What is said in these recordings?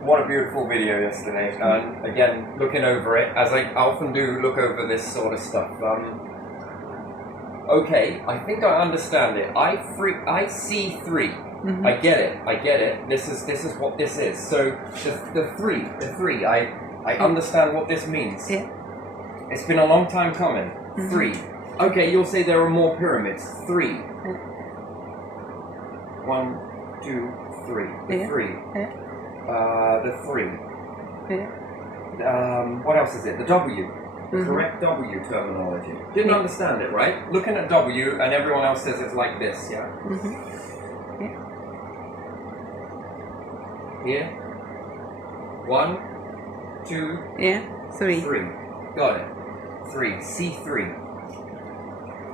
What a beautiful video yesterday. And again, looking over it, as I often do, look over this sort of stuff. Okay, I think I understand it. I see 3. Mm-hmm. I get it. This is what this is. So the three. I understand what this means. Yeah. It's been a long time coming. Mm-hmm. 3. Okay, you'll say there are more pyramids. 3. Yeah. 1, 2, 3. The Yeah. 3. Yeah. The 3. Yeah. What else is it? The W. The Mhm. correct W terminology. Didn't Yeah. understand it, right? Looking at W and everyone else says it's like this, yeah? Mm-hmm. Here. 1, 2, Yeah. 3. 3. Got it. 3. C3.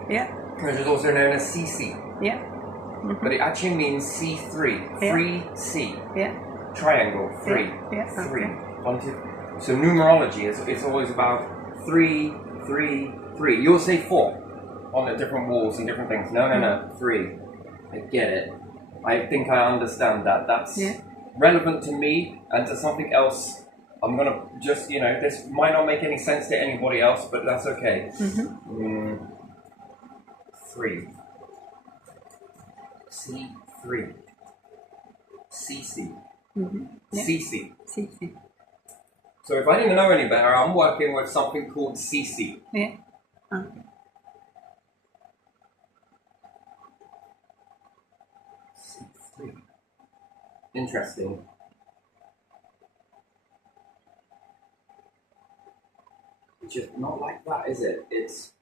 Yeah. Which is also known as CC. Yeah. Mm-hmm. But it actually means C3. Yeah. 3C. Yeah. Triangle. 3. Yeah. 3. Okay. 1, 2. So numerology is always about 3, 3, 3. You'll say 4 on the different walls and different things. No. 3. I get it. I think I understand that. That's relevant to me and to something else. I'm gonna just, this might not make any sense to anybody else, but that's okay. Mm-hmm. 3. C3. CC. Mm-hmm. Yeah. CC. CC. So if I didn't know any better, I'm working with something called CC. Yeah. C3. Interesting. It's just not like that, is it? It's...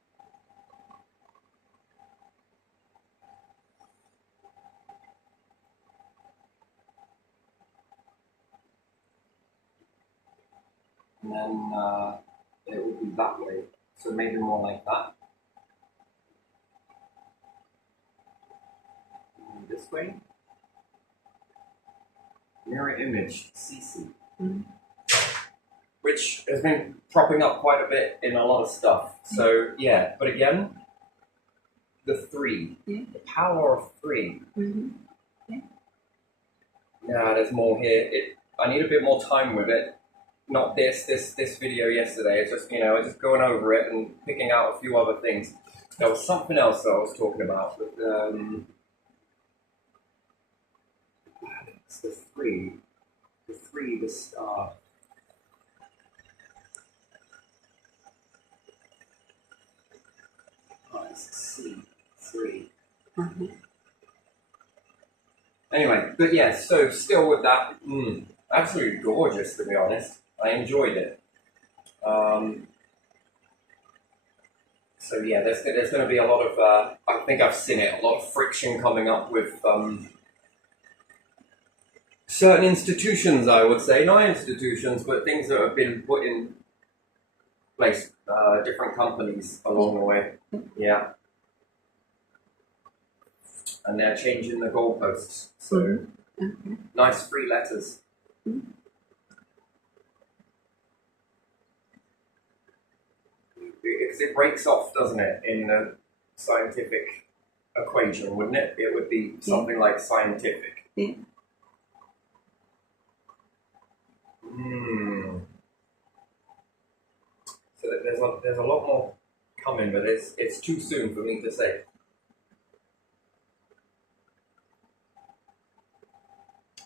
And then it would be that way. So maybe more like that. And this way. Mirror image, CC. Mm-hmm. Which has been cropping up quite a bit in a lot of stuff. So yeah, but again, the 3. Yeah. The power of 3. Mm-hmm. Yeah, there's more here. I need a bit more time with it. Not this video yesterday. It's just, I was just going over it and picking out a few other things. There was something else that I was talking about. But, it's the 3. The 3, the star. Oh, it's C3. Mm-hmm. Anyway, but yeah, so still with that, absolutely gorgeous, to be honest. I enjoyed it. So yeah, there's going to be a lot of, I think I've seen it, a lot of friction coming up with certain institutions, I would say. Not institutions, but things that have been put in place, different companies along the way. Yeah. And they're changing the goalposts. So, nice 3 letters. Mm-hmm. Because it breaks off, doesn't it, in the scientific equation, wouldn't it? It would be something like scientific. Yeah. So there's a lot more coming, but it's too soon for me to say.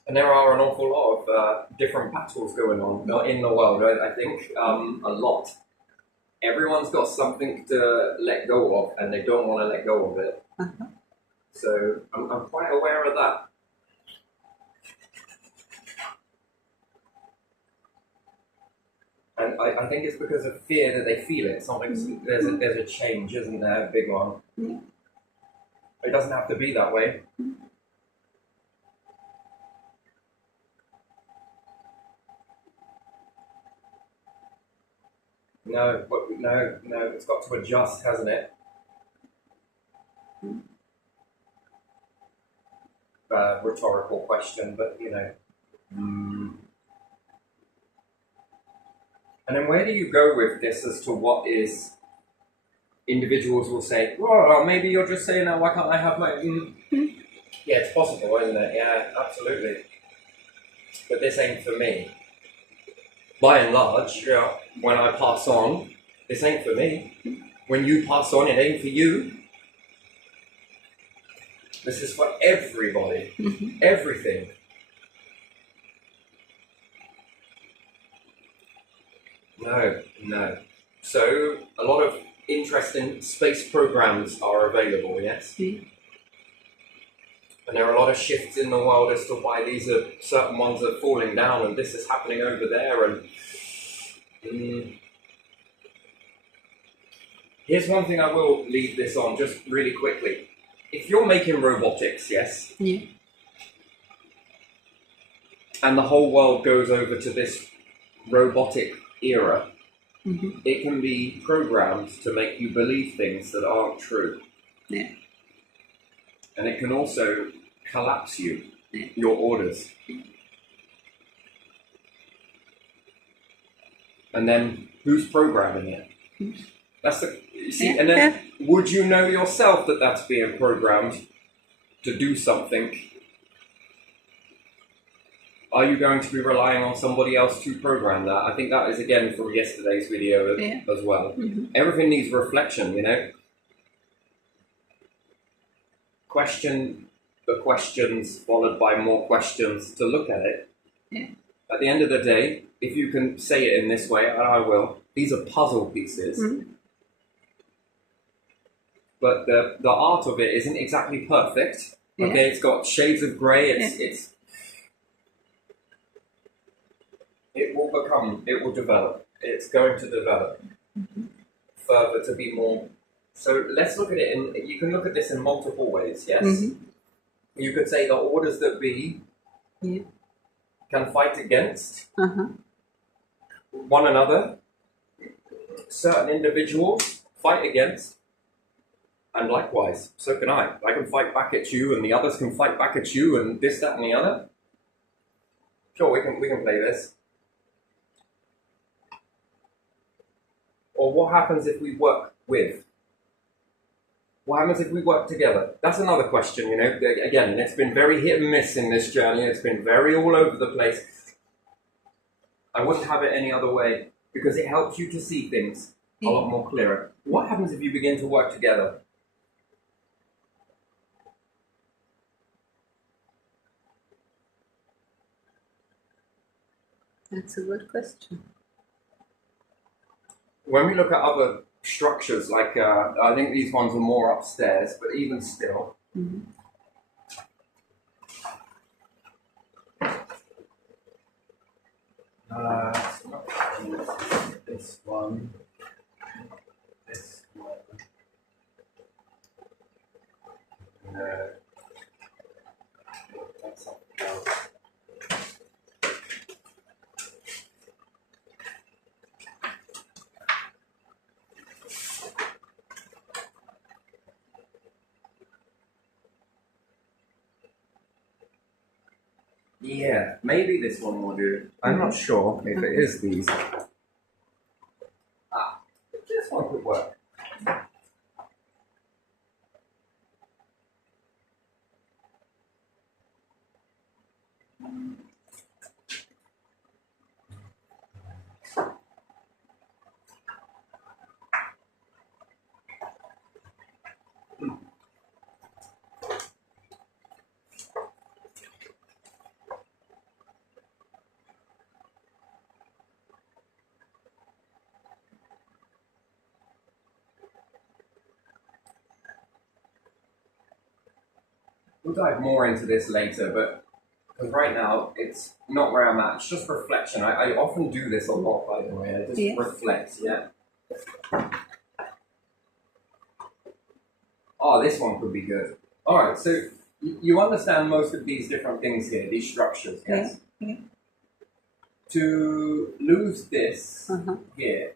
And there are an awful lot of different battles going on in the world, I think. A lot. Everyone's got something to let go of, and they don't want to let go of it. Uh-huh. So I'm quite aware of that. And I think it's because of fear that they feel it. There's a change, isn't there? A big one. Yeah. It doesn't have to be that way. No, it's got to adjust, hasn't it? Rhetorical question, but And then where do you go with this as to what is... Individuals will say, well, maybe you're just saying that, why can't I have my... Yeah, it's possible, isn't it? Yeah, absolutely. but this ain't for me. By and large, yeah, when I pass on, this ain't for me. When you pass on, it ain't for you. This is for everybody, everything. No. So, a lot of interesting space programs are available, yes? Mm. And there are a lot of shifts in the world as to why certain ones are falling down and this is happening over there. And here's one thing I will leave this on just really quickly. If you're making robotics, yes? Yeah. And the whole world goes over to this robotic era, it can be programmed to make you believe things that aren't true. Yeah. And it can also collapse your orders. And then who's programming it? That's the, you see, Yeah, and then would you know yourself that that's being programmed to do something? Are you going to be relying on somebody else to program that? I think that is again from yesterday's video as well. Everything needs reflection, you know? Question the questions followed by more questions to look at it. Yeah. At the end of the day, if you can say it in this way, and I will, these are puzzle pieces. But the art of it isn't exactly perfect. Okay, it's got shades of grey, it will develop. It's going to develop further to be more. So let's look at it you can look at this in multiple ways, yes? You could say the orders that be can fight against one another. Certain individuals fight against, and likewise, so can I. I can fight back at you, and the others can fight back at you, and this, that, and the other. Sure, we can play this. Or what happens if we work with? What happens if we work together? That's another question, you know. Again, it's been very hit and miss in this journey. It's been very all over the place. I wouldn't have it any other way because it helps you to see things a lot more clearer. What happens if you begin to work together? That's a good question. When we look at other structures, like I think these ones are more upstairs, but even still. This one. This one. That's something else. Yeah, maybe this one will do. I'm not sure if it is these. This one could work. We'll dive more into this later, but because right now it's not where I'm at. It's just reflection. I often do this a lot, by the way. I just reflect, yeah. Oh, this one could be good. All right, so you understand most of these different things here, these structures, yes? Yeah. To lose this here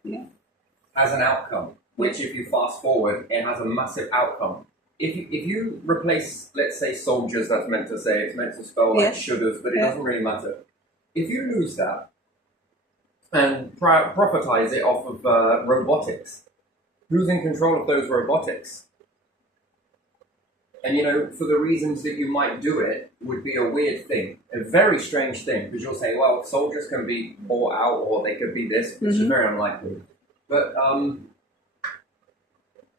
has an outcome, which if you fast forward, it has a massive outcome. If you replace, let's say, soldiers, that's meant to say, it's meant to spell like sugars, but it doesn't really matter. If you lose that and profitize it off of robotics, who's in control of those robotics? And for the reasons that you might do it would be a weird thing, a very strange thing, because you'll say, well, soldiers can be bought out or they could be this, which is very unlikely. But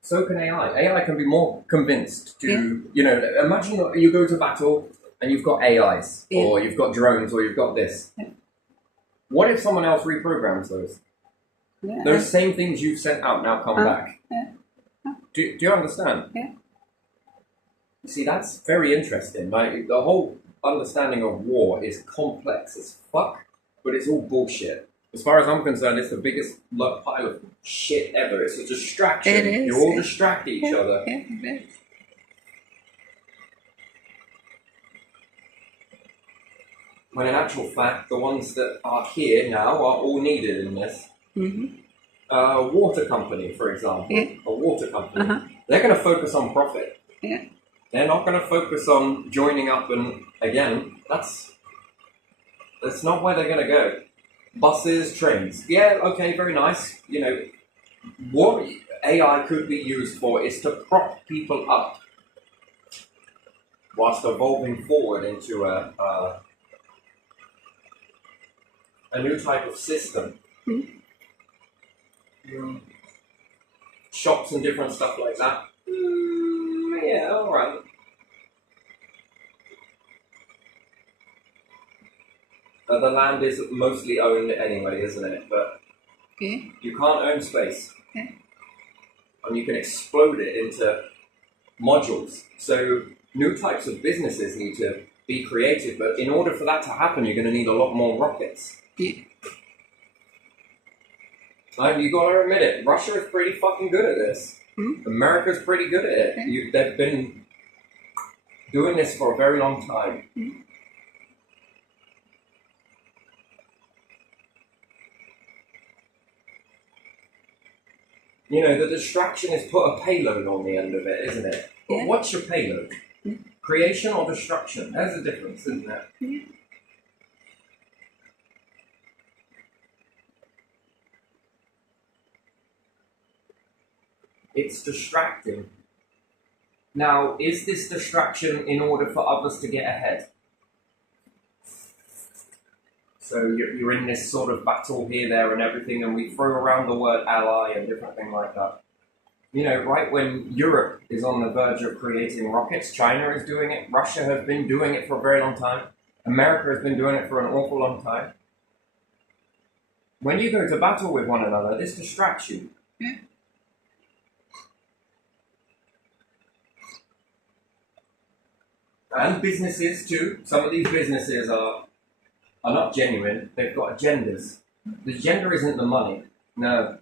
so can AI. AI can be more convinced to, imagine you go to battle and you've got AIs or you've got drones or you've got this. Yeah. What if someone else reprograms those? Yeah. Those same things you've sent out now come back. Yeah. Do you understand? Yeah. See, that's very interesting. Like, the whole understanding of war is complex as fuck, but it's all bullshit. As far as I'm concerned, it's the biggest pile of shit ever. It's a distraction. It is. You all distract each other. Yeah, it is. When in actual fact, the ones that are here now are all needed in this. A water company, for example, a water company, they're going to focus on profit. Yeah. They're not going to focus on joining up, and again, that's not where they're going to go. Buses, trains, yeah, okay, very nice. What AI could be used for is to prop people up whilst evolving forward into a new type of system. Shops and different stuff like that. Yeah, all right. The land is mostly owned anyway, isn't it? But you can't own space. And you can explode it into modules. So new types of businesses need to be created, but in order for that to happen, you're going to need a lot more rockets. And you gotta admit it, Russia is pretty fucking good at this. America's pretty good at it. They've been doing this for a very long time. The distraction is put a payload on the end of it, isn't it? But what's your payload? Creation or destruction? There's a difference, isn't there? It's distracting. Now, is this distraction in order for others to get ahead? So you're in this sort of battle here, there, and everything, and we throw around the word ally and different things like that. Right when Europe is on the verge of creating rockets, China is doing it, Russia has been doing it for a very long time, America has been doing it for an awful long time. When you go to battle with one another, this distracts you. And businesses too. Some of these businesses are not genuine. They've got agendas. The agenda isn't the money. No,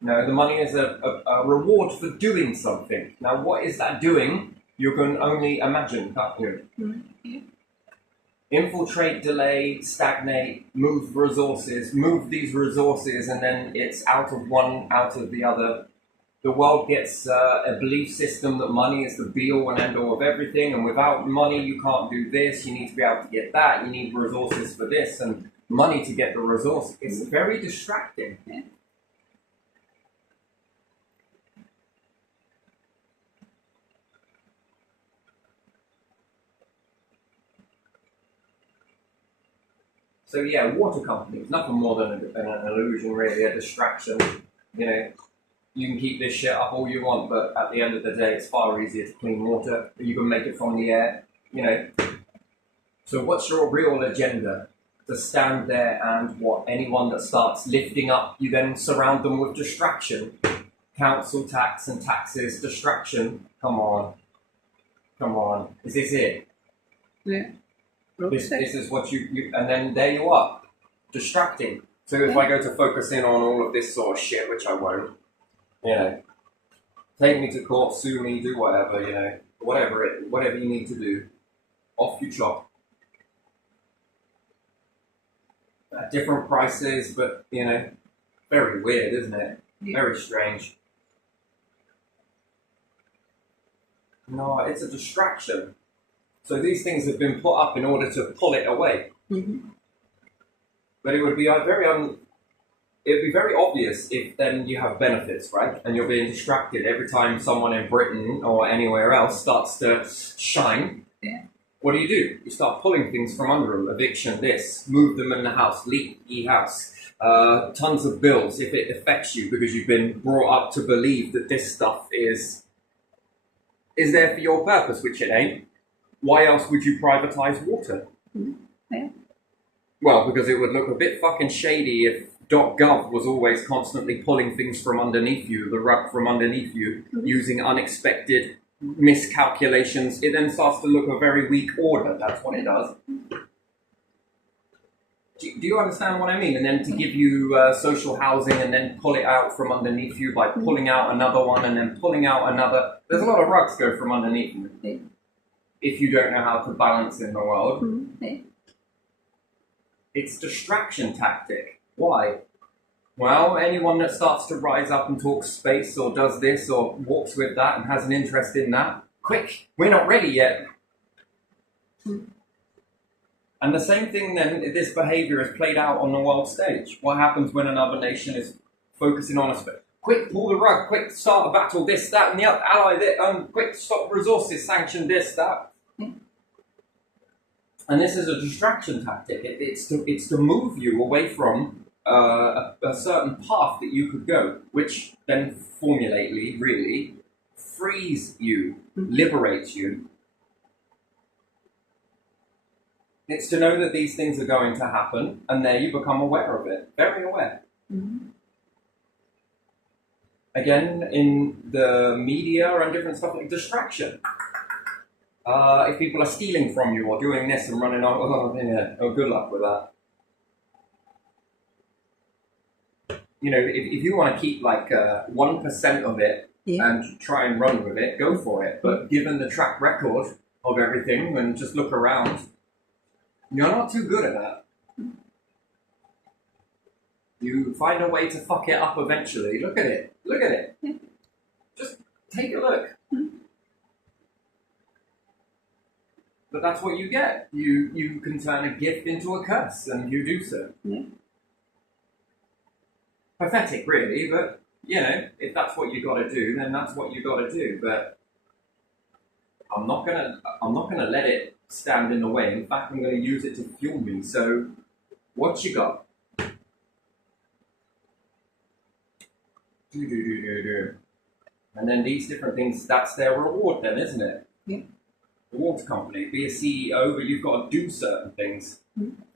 the money is a reward for doing something. Now, what is that doing? You can only imagine, can't you? Infiltrate, delay, stagnate, move these resources, and then it's out of one, out of the other. The world gets a belief system that money is the be-all and end-all of everything, and without money you can't do this, you need to be able to get that, you need resources for this, and money to get the resource. It's very distracting. So yeah, water companies, nothing more than an illusion really, a distraction. You can keep this shit up all you want, but at the end of the day, it's far easier to clean water. You can make it from the air, So what's your real agenda? To stand there and anyone that starts lifting up, you then surround them with distraction. Council tax and taxes, distraction. Come on. Is this it? Yeah. This is what you, and then there you are, distracting. So if I go to focus in on all of this sort of shit, which I won't, take me to court, sue me, do whatever, whatever you need to do, off you chop. At different prices, but very weird, isn't it? Very strange. No, it's a distraction. So these things have been put up in order to pull it away. But it would be very it'd be very obvious if then you have benefits, right? And you're being distracted every time someone in Britain or anywhere else starts to shine. Yeah. What do? You start pulling things from under them. Eviction, this, move them in the house, leak e-house. Tons of bills if it affects you because you've been brought up to believe that this stuff is there for your purpose, which it ain't. Why else would you privatize water? Yeah. Well, because it would look a bit fucking shady if .gov was always constantly pulling things from underneath you, the rug from underneath you, using unexpected miscalculations. It then starts to look a very weak order. That's what it does. Do you understand what I mean? And then to give you social housing and then pull it out from underneath you by pulling out another one and then pulling out another. There's a lot of rugs go from underneath you. Yeah. If you don't know how to balance in the world. Yeah. It's distraction tactic. Why? Well, anyone that starts to rise up and talk space or does this or walks with that and has an interest in that, quick, we're not ready yet. And the same thing then, this behavior is played out on the world stage. What happens when another nation is focusing on a space? Quick, pull the rug, quick, start a battle, this, that, and the other, ally this, quick, stop resources, sanction this, that. And this is a distraction tactic. It's to move you away from a certain path that you could go, which then formulately, really, frees you, liberates you. It's to know that these things are going to happen, and there you become aware of it, very aware. Again, in the media and different stuff like distraction. If people are stealing from you or doing this and running on, good luck with that. You know, if you want to keep like 1% of it and try and run with it, go for it. But given the track record of everything and just look around, you're not too good at that. You find a way to fuck it up eventually. Look at it. Look at it. Just take a look. But that's what you get. You can turn a gift into a curse, and you do so. Pathetic, really, but, you know, if that's what you got to do, then that's what you got to do. But I'm not gonna let it stand in the way. In fact, I'm going to use it to fuel me. So, what you got? And then these different things, that's their reward then, isn't it? Yeah. Water company, be a CEO, but you've got to do certain things.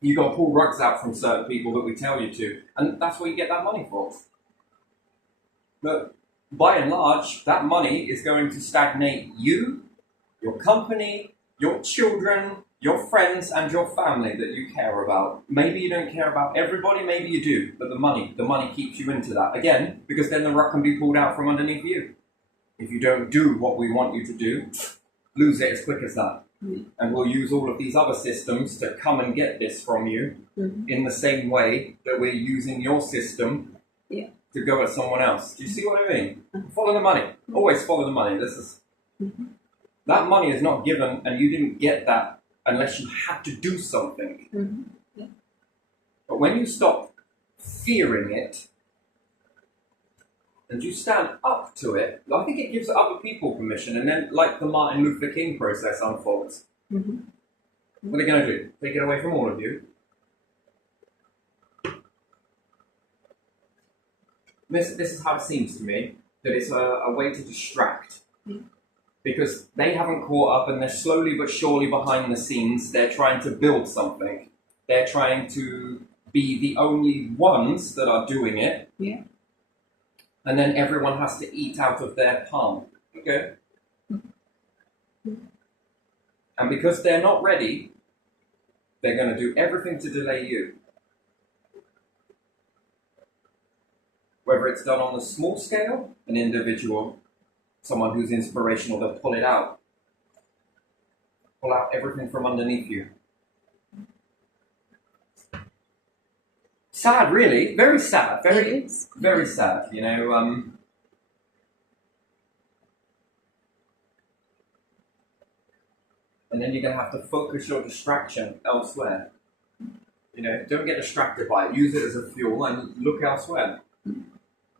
You've got to pull rugs out from certain people that we tell you to, and that's what you get that money for. But by and large, that money is going to stagnate you, your company, your children, your friends, and your family that you care about. Maybe you don't care about everybody, maybe you do, but the money keeps you into that. Again, because then the rug can be pulled out from underneath you. If you don't do what we want you to do, lose it as quick as that. And we'll use all of these other systems to come and get this from you in the same way that we're using your system to go at someone else. Do you see what I mean? Follow the money. Always follow the money. This is that money is not given, and you didn't get that unless you had to do something. But when you stop fearing it, and you stand up to it, I think it gives other people permission, and then, like the Martin Luther King process unfolds. What are they going to do? Take it away from all of you? This is how it seems to me, that it's a way to distract. Because they haven't caught up, and they're slowly but surely behind the scenes, they're trying to build something. They're trying to be the only ones that are doing it. And then everyone has to eat out of their palm. Okay? And because they're not ready, they're going to do everything to delay you. Whether it's done on a small scale, an individual, someone who's inspirational, they'll pull it out. Pull out everything from underneath you. Sad, really. Very sad. Very sad, you know. And then you're going to have to focus your distraction elsewhere. You know, don't get distracted by it. Use it as a fuel and look elsewhere.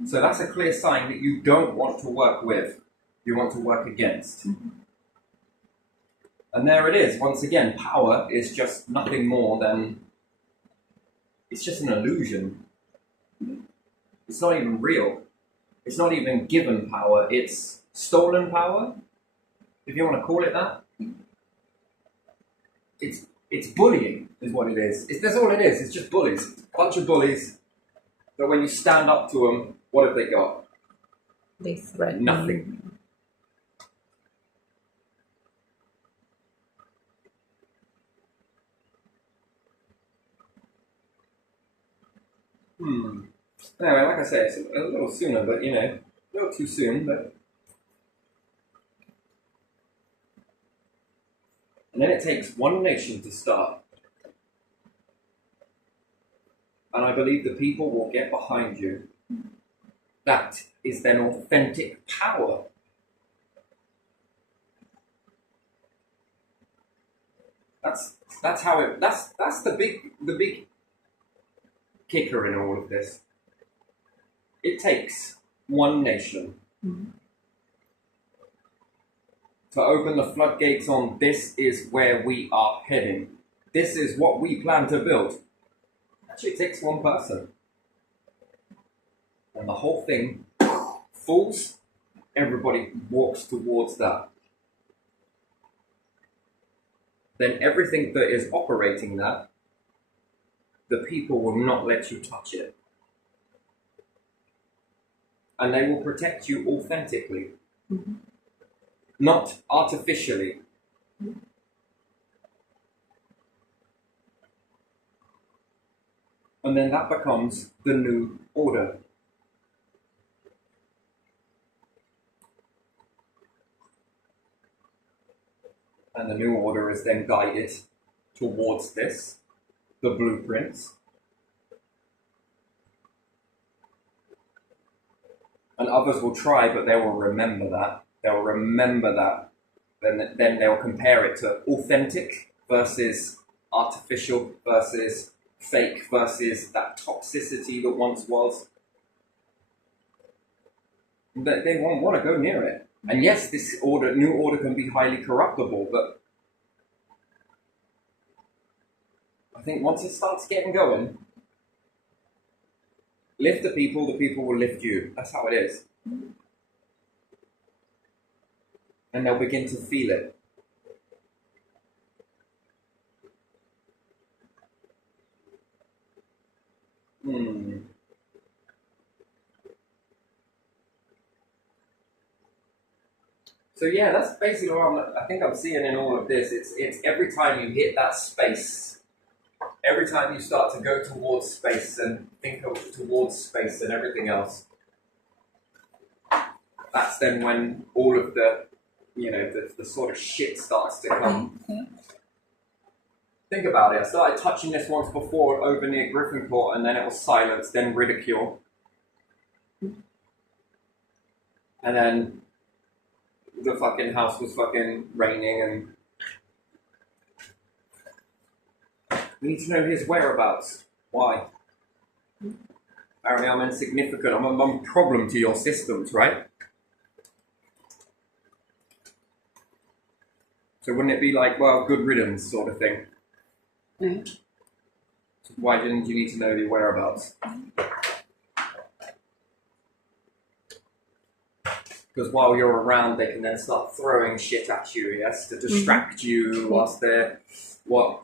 So that's a clear sign that you don't want to work with. You want to work against. And there it is. Once again, power is just nothing more than... It's just an illusion. It's not even real. It's not even given power. It's stolen power, if you want to call it that. It's bullying, is what it is. That's all it is. It's just bullies. A bunch of bullies. But when you stand up to them, what have they got? They threaten Nothing. Anyway, like I say, it's a little sooner, but you know, a little too soon, but... And then it takes one nation to start. And I believe the people will get behind you. That is then authentic power. That's how it... That's the big kicker in all of this. It takes one nation to open the floodgates on this is where we are heading. This is what we plan to build. Actually, it takes one person. And the whole thing falls, everybody walks towards that. Then everything that is operating that, the people will not let you touch it. And they will protect you authentically, not artificially. And then that becomes the new order. And the new order is then guided towards this, the blueprints. And others will try, but they will remember that. They'll remember that. Then they'll compare it to authentic versus artificial versus fake versus that toxicity that once was. They won't want to go near it. And yes, this new order can be highly corruptible, but I think once it starts getting going, lift the people will lift you. That's how it is. And they'll begin to feel it. So yeah, that's basically what I think I'm seeing in all of this. It's every time you hit that space, every time you start to go towards space and think towards space and everything else, that's then when all of the, you know, the sort of shit starts to come. Think about it. I started touching this once before over near Griffin Court, and then it was silence, then ridicule. And then the fucking house was fucking raining, and we need to know his whereabouts. Why? Apparently I'm insignificant. I'm a problem to your systems, right? So wouldn't it be like, well, good riddance sort of thing? Yeah. So why didn't you need to know the whereabouts? Because while you're around, they can then start throwing shit at you, yes, to distract you whilst they're,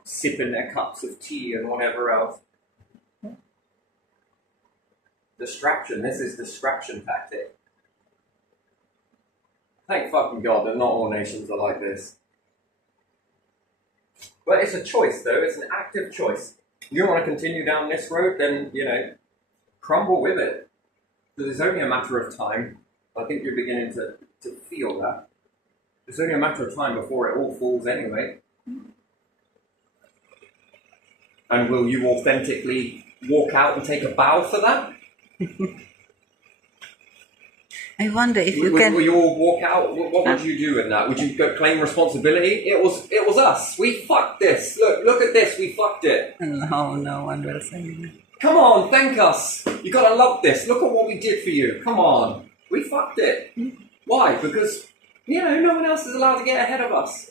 sipping their cups of tea and whatever else. Distraction. This is distraction tactic. Thank fucking God that not all nations are like this. But it's a choice, though. It's an active choice. You want to continue down this road, then, you know, crumble with it. Because it's only a matter of time. I think you're beginning to feel that. It's only a matter of time before it all falls anyway. And will you authentically walk out and take a bow for that? I wonder if you Will can. you all walk out? What would you do in that? Would you go claim responsibility? It was us. We fucked this. Look at this. We fucked it. No, no one will say that. Come on, thank us. You gotta love this. Look at what we did for you. Come on. We fucked it. Why? Because, no one else is allowed to get ahead of us.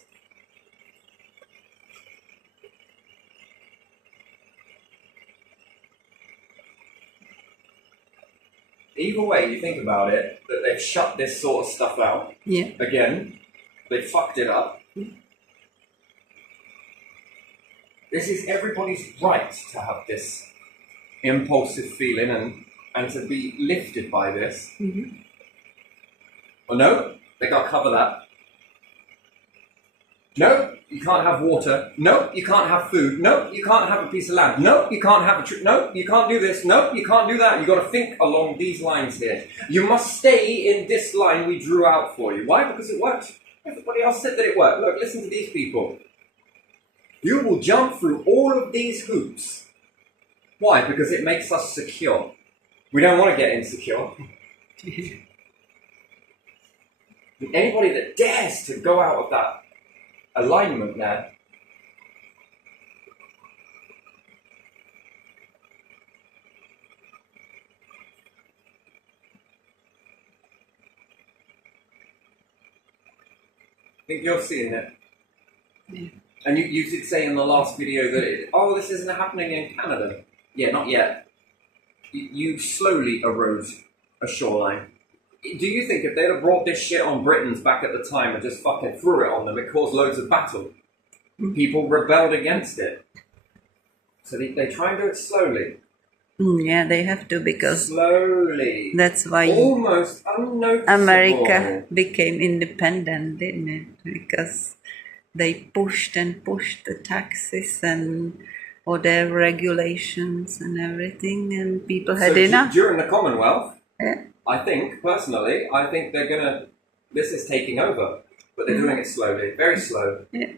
Either way you think about it, that they've shut this sort of stuff out. Yeah. Again, they fucked it up. This is everybody's right to have this impulsive feeling and to be lifted by this. Mm-hmm. Well, no, they got to cover that. No, you can't have water. No, you can't have food. No, you can't have a piece of land. No, you can't have a tree. No, you can't do this. No, you can't do that. You've got to think along these lines here. You must stay in this line we drew out for you. Why? Because it worked. Everybody else said that it worked. Look, listen to these people. You will jump through all of these hoops. Why? Because it makes us secure. We don't want to get insecure. Anybody that dares to go out of that alignment there, I think you're seeing it. Yeah. And you did say in the last video that, this isn't happening in Canada. Yeah, not yet. You slowly erode a shoreline. Do you think if they'd have brought this shit on Britons back at the time and just fucking threw it on them, it caused loads of battle? People rebelled against it. So they try and do it slowly. Yeah, they have to, because Slowly. that's why Almost unnoticeable. America became independent, didn't it? Because they pushed and pushed the taxes and all their regulations and everything, and people had enough. During the Commonwealth, Yeah. I think they're gonna, this is taking over, but they're doing it slowly, very slow. Yeah.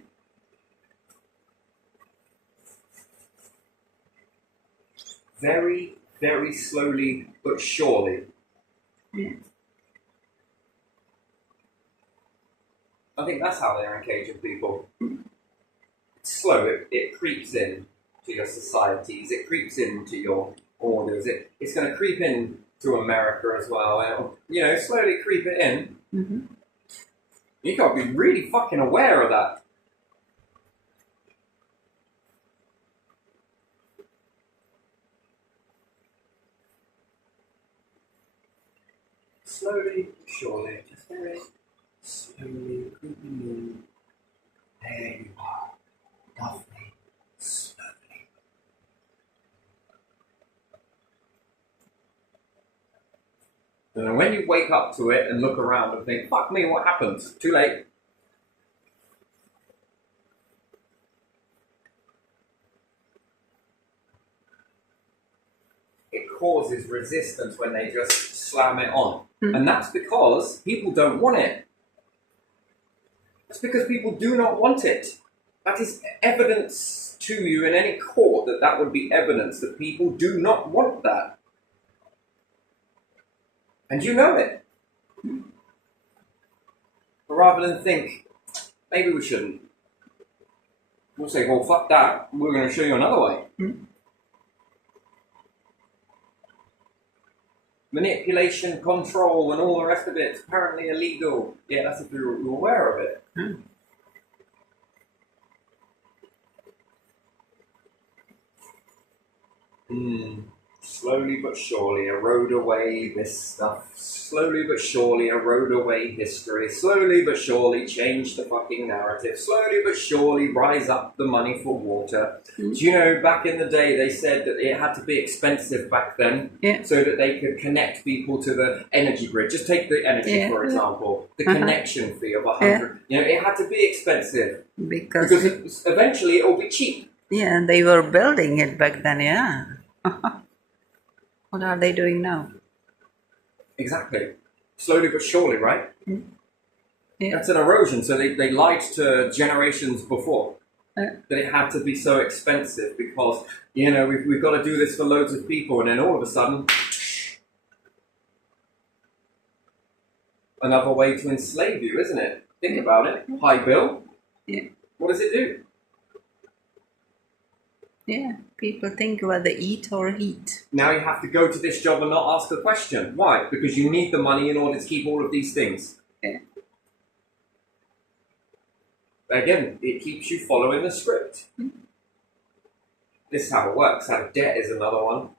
Very, very slowly, but surely. Yeah. I think that's how they're engaging people. It's slow, it creeps in to your societies, it creeps into your orders, it's going to creep in to America as well, and slowly creep it in. Mm-hmm. You got to be really fucking aware of that. Slowly, surely, just very slowly creeping in. There you are. Lovely. Slowly. And when you wake up to it and look around and think, fuck me, what happened? Too late. It causes resistance when they just slam it on. And that's because people don't want it. That's because people do not want it. That is evidence to you in any court that would be evidence that people do not want that. And you know it. But rather than think, maybe we shouldn't, we'll say, well, fuck that, we're going to show you another way. Manipulation, control, and all the rest of it's apparently illegal. Yeah, that's if you're aware of it. Slowly but surely erode away this stuff. Slowly but surely erode away history. Slowly but surely change the fucking narrative. Slowly but surely rise up the money for water. Do you know, back in the day they said that it had to be expensive back then, so that they could connect people to the energy grid. Just take the energy, for example. The connection fee of 100. It had to be expensive. Because eventually it will be cheap. Yeah, they were building it back then, yeah. What are they doing now? Exactly. Slowly but surely, right? Yeah. That's an erosion. So they lied to generations before that it had to be so expensive because, we've got to do this for loads of people. And then all of a sudden, another way to enslave you, isn't it? Think about it. High bill. Yeah. What does it do? Yeah, people think whether eat or heat. Now you have to go to this job and not ask the question. Why? Because you need the money in order to keep all of these things. Yeah. Again, it keeps you following the script. This is how it works. How debt is another one.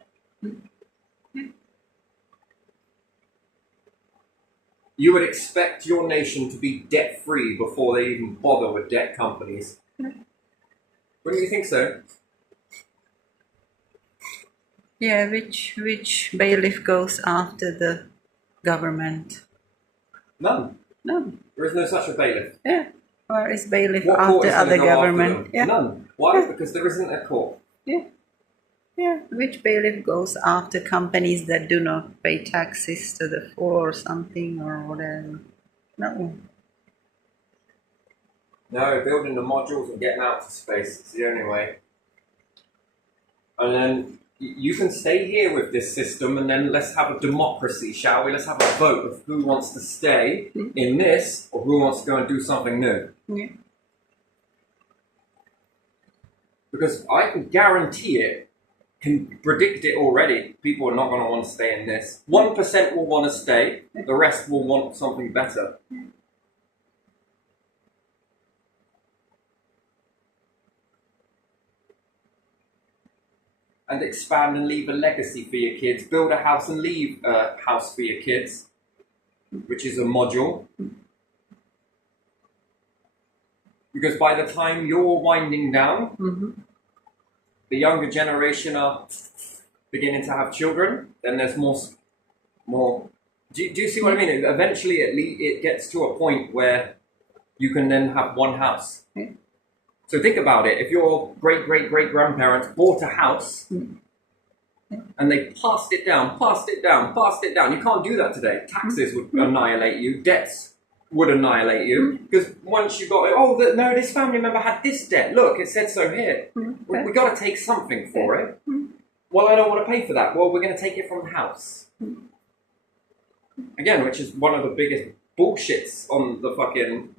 You would expect your nation to be debt-free before they even bother with debt companies. Wouldn't you think so? Yeah, which bailiff goes after the government? None. No. There is no such a bailiff. Yeah. Or is bailiff What court after is gonna other go after government? them? Yeah. None. Why? Because there isn't a court. Yeah. Yeah. Which bailiff goes after companies that do not pay taxes to the full or something or whatever? No. No, building the modules and getting out to space is the only way. And then you can stay here with this system, and then let's have a democracy, shall we? Let's have a vote of who wants to stay in this or who wants to go and do something new. Yeah. Because I can guarantee it, can predict it already. People are not going to want to stay in this. 1% will want to stay, the rest will want something better. And expand and leave a legacy for your kids. Build a house and leave a house for your kids, which is a module. Because by the time you're winding down, the younger generation are beginning to have children, then there's more. Do you see what I mean? Eventually, it gets to a point where you can then have one house. So think about it. If your great-great-great-grandparents bought a house and they passed it down, you can't do that today. Taxes would annihilate you. Debts would annihilate you. Because once you got, no, this family member had this debt. Look, it said so here. We got to take something for it. Well, I don't want to pay for that. Well, we're going to take it from the house. Again, which is one of the biggest bullshits on the fucking...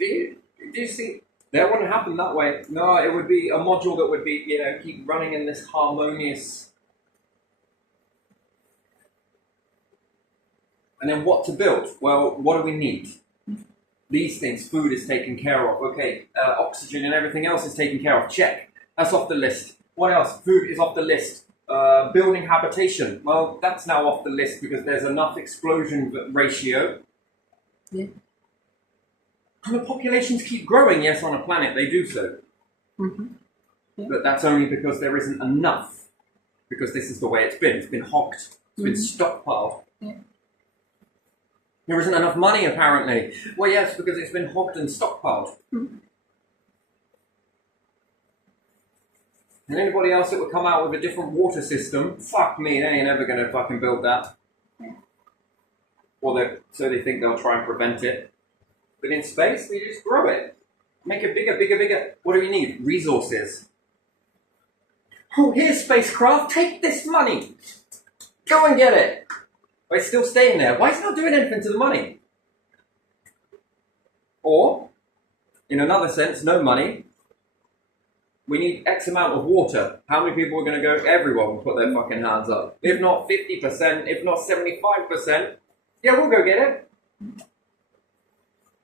Do you see? That wouldn't happen that way. No, it would be a module that would be, keep running in this harmonious. And then what to build? Well, what do we need? These things, food is taken care of. Okay, oxygen and everything else is taken care of. Check. That's off the list. What else? Food is off the list. Building habitation. Well, that's now off the list because there's enough explosion ratio. Yeah. And the populations keep growing, yes, on a planet, they do so. Yeah. But that's only because there isn't enough. Because this is the way it's been. It's been hogged. It's been stockpiled. Yeah. There isn't enough money, apparently. Well, yes, because it's been hogged and stockpiled. And anybody else that would come out with a different water system, fuck me, they ain't ever going to fucking build that. Yeah. Or so they think they'll try and prevent it. But in space, we just grow it. Make it bigger, bigger, bigger. What do we need? Resources. Oh, here's spacecraft. Take this money. Go and get it. But it's still staying there. Why is it not doing anything to the money? Or, in another sense, no money. We need X amount of water. How many people are going to go? Everyone will put their fucking hands up. If not 50%, if not 75%, yeah, we'll go get it.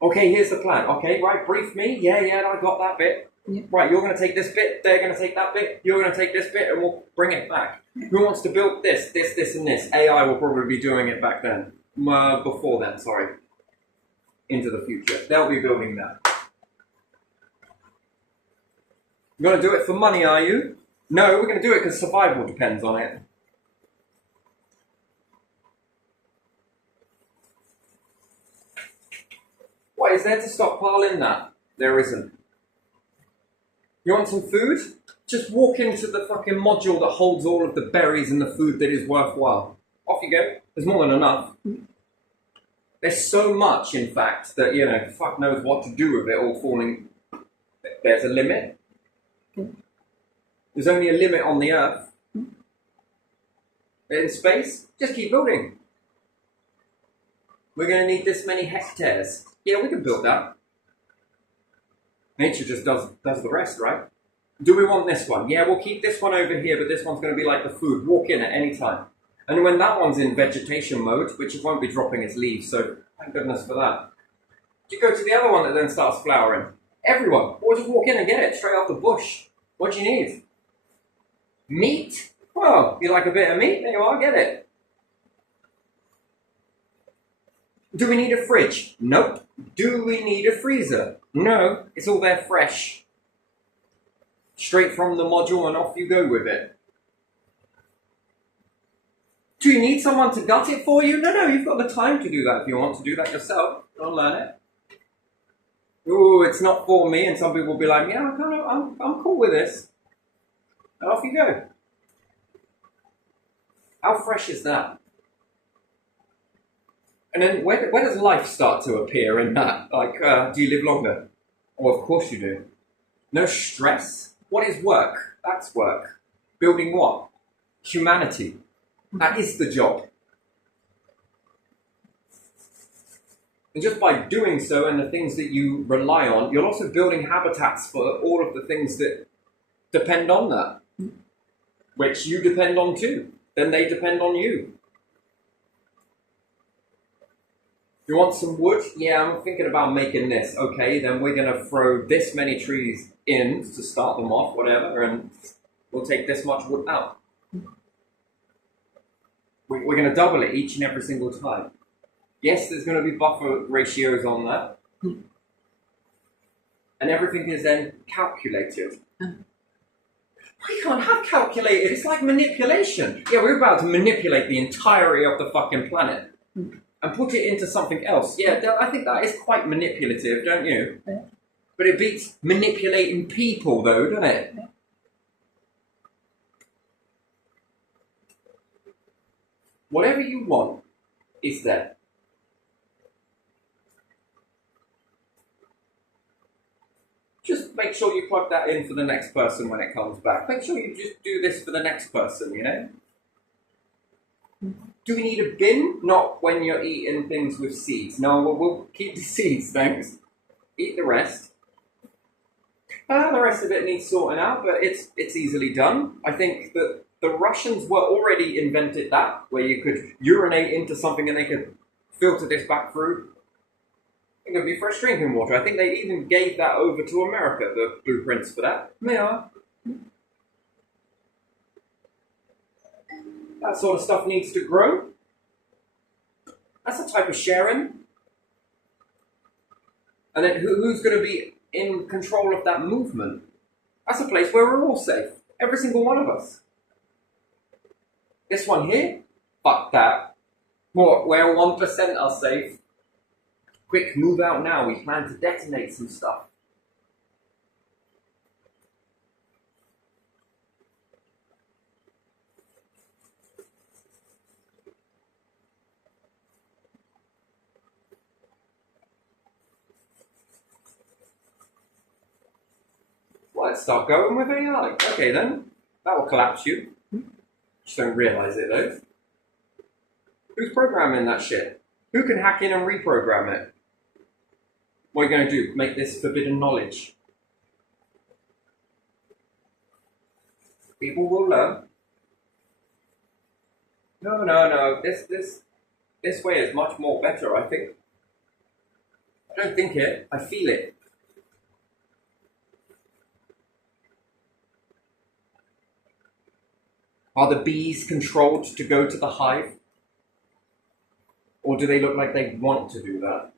Okay, here's the plan. Okay, right, brief me. Yeah, I got that bit. Yeah. Right, you're going to take this bit, they're going to take that bit, you're going to take this bit, and we'll bring it back. Yeah. Who wants to build this, and this? AI will probably be doing it back then. Before then, sorry. Into the future. They'll be building that. You're going to do it for money, are you? No, we're going to do it because survival depends on it. What is there to stockpile in that? There isn't. You want some food? Just walk into the fucking module that holds all of the berries and the food that is worthwhile. Off you go. There's more than enough. There's so much, in fact, that, fuck knows what to do with it all falling. There's a limit. There's only a limit on the earth. in space, just keep building. We're going to need this many hectares. Yeah, we can build that. Nature just does the rest, right? Do we want this one? Yeah, we'll keep this one over here, but this one's going to be like the food. Walk in at any time. And when that one's in vegetation mode, which it won't be dropping its leaves, so thank goodness for that. You go to the other one that then starts flowering. Everyone, or just walk in and get it straight off the bush. What do you need? Meat? Well, you like a bit of meat? There you are, get it. Do we need a fridge? Nope. Do we need a freezer? No, it's all there fresh. Straight from the module and off you go with it. Do you need someone to gut it for you? No, you've got the time to do that if you want to do that yourself. Go and learn it. Ooh, it's not for me, and some people will be like, yeah, I'm cool with this. And off you go. How fresh is that? And then where does life start to appear in that? Like, do you live longer? Oh, of course you do. No stress. What is work? That's work. Building what? Humanity. That is the job. And just by doing so and the things that you rely on, you're also building habitats for all of the things that depend on that, which you depend on too. Then they depend on you. You want some wood? Yeah, I'm thinking about making this. Okay, then we're going to throw this many trees in to start them off, whatever, and we'll take this much wood out. We're going to double it each and every single time. Yes, there's going to be buffer ratios on that. And everything is then calculated. I can't have calculated. It's like manipulation. Yeah, we're about to manipulate the entirety of the fucking planet. And put it into something else. Yeah, I think that is quite manipulative, don't you? Yeah. But it beats manipulating people, though, doesn't it? Yeah. Whatever you want is there. Just make sure you plug that in for the next person when it comes back. Make sure you just do this for the next person, you know? Do we need a bin? Not when you're eating things with seeds. No, we'll keep the seeds, thanks. Eat the rest. The rest of it needs sorting out, but it's easily done. I think that the Russians were already invented that, where you could urinate into something and they could filter this back through. It could be fresh drinking water. I think they even gave that over to America, the blueprints for that. Yeah. That sort of stuff needs to grow. That's a type of sharing. And then who's going to be in control of that movement? That's a place where we're all safe. Every single one of us. This one here? Fuck that. What, where 1% are safe? Quick, move out now. We plan to detonate some stuff. Well, let's start going with AI. Okay then, that will collapse you. Just don't realise it though. Who's programming that shit? Who can hack in and reprogram it? What are you going to do? Make this forbidden knowledge? People will learn. No. This way is much more better, I think. I don't think it, I feel it. Are the bees controlled to go to the hive? Or do they look like they want to do that?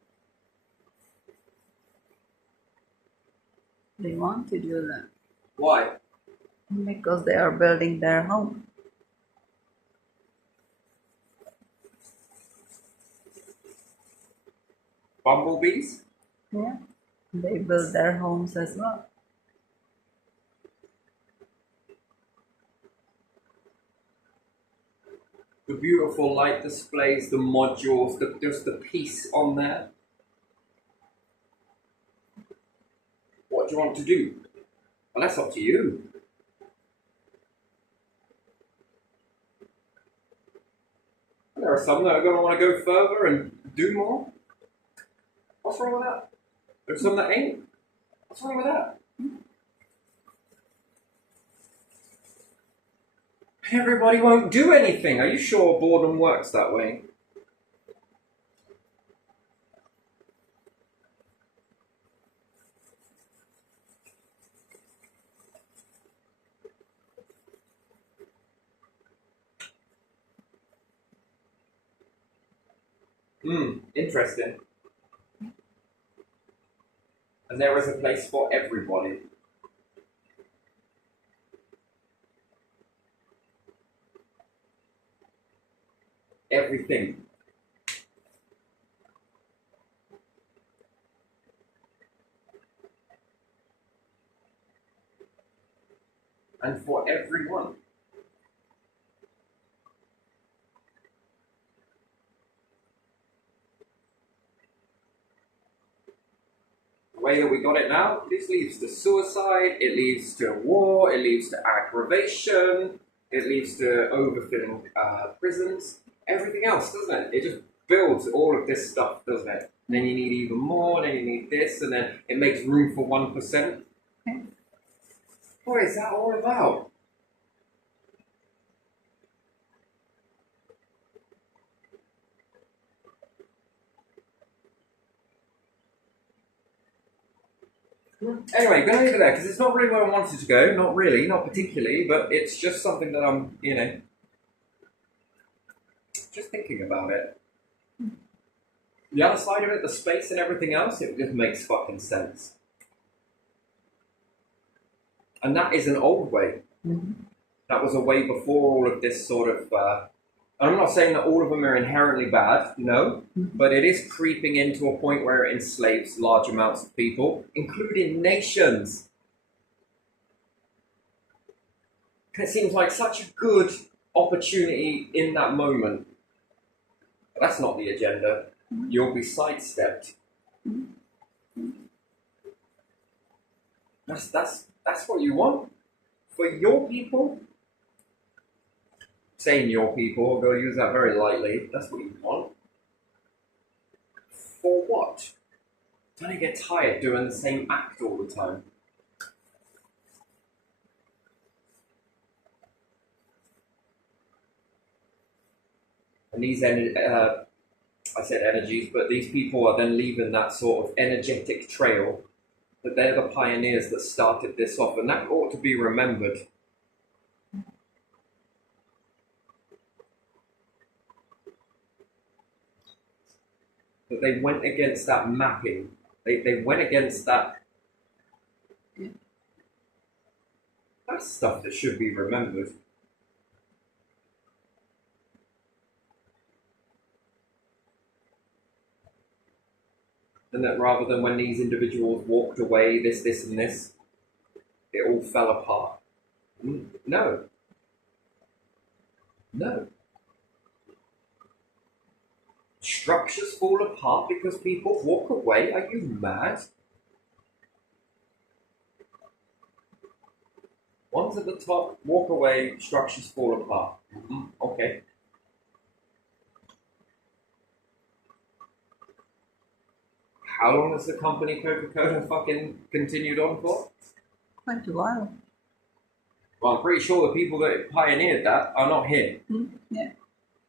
They want to do that Why? because they are building their home. Bumblebees? Yeah, they build their homes as well. The beautiful light displays, the modules, just the piece on there. What do you want to do? Well, that's up to you. are some that are going to want to go further and do more. What's wrong with that? There's some that ain't. What's wrong with that? Everybody won't do anything. Are you sure boredom works that way? Interesting. And there is a place for everybody. Everything. And for everyone. The way that we got it now, this leads to suicide, it leads to war, it leads to aggravation, it leads to overfilling prisons, everything else, doesn't it? It just builds all of this stuff, doesn't it? Then you need even more, then you need this, and then it makes room for 1%. What is that all about? Anyway, going to leave it there because it's not really where I wanted to go. Not really, not particularly, but it's just something that I'm, just thinking about it. The other side of it, the space and everything else, it just makes fucking sense. And that is an old way. Mm-hmm. That was a way before all of this sort of. I'm not saying that all of them are inherently bad, no, but it is creeping into a point where it enslaves large amounts of people, including nations. It seems like such a good opportunity in that moment. But that's not the agenda. You'll be sidestepped. That's what you want for your people. Saying your people, I'm going to use that very lightly. That's what you want. For what? Don't you get tired doing the same act all the time? And these I said energies, but these people are then leaving that sort of energetic trail that they're the pioneers that started this off, and that ought to be remembered. That they went against that mapping. They went against that. That's stuff that should be remembered. And that rather than when these individuals walked away, this, and this, it all fell apart. No. No. Structures fall apart because people walk away? Are you mad? Ones at the top walk away, structures fall apart. Okay. How long has the company Coca-Cola fucking continued on for? Quite a while. Well, I'm pretty sure the people that pioneered that are not here. Yeah.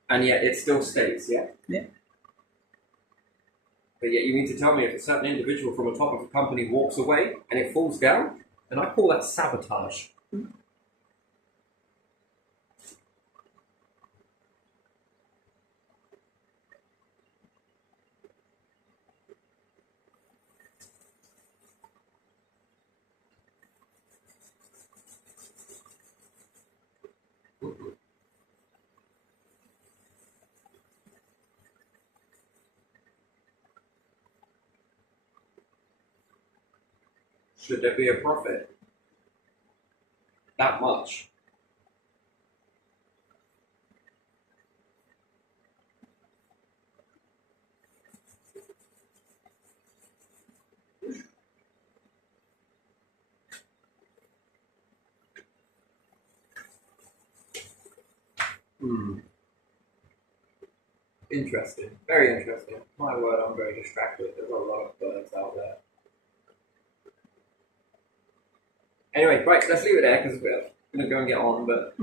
And yet it still stays, yeah? Yeah. But yet you mean to tell me if a certain individual from the top of a company walks away and it falls down, then I call that sabotage. Should there be a profit? That much? Interesting. Very interesting. My word, I'm very distracted. There's a lot of birds out there. Anyway, right, let's leave it there because we're going to go and get on, but...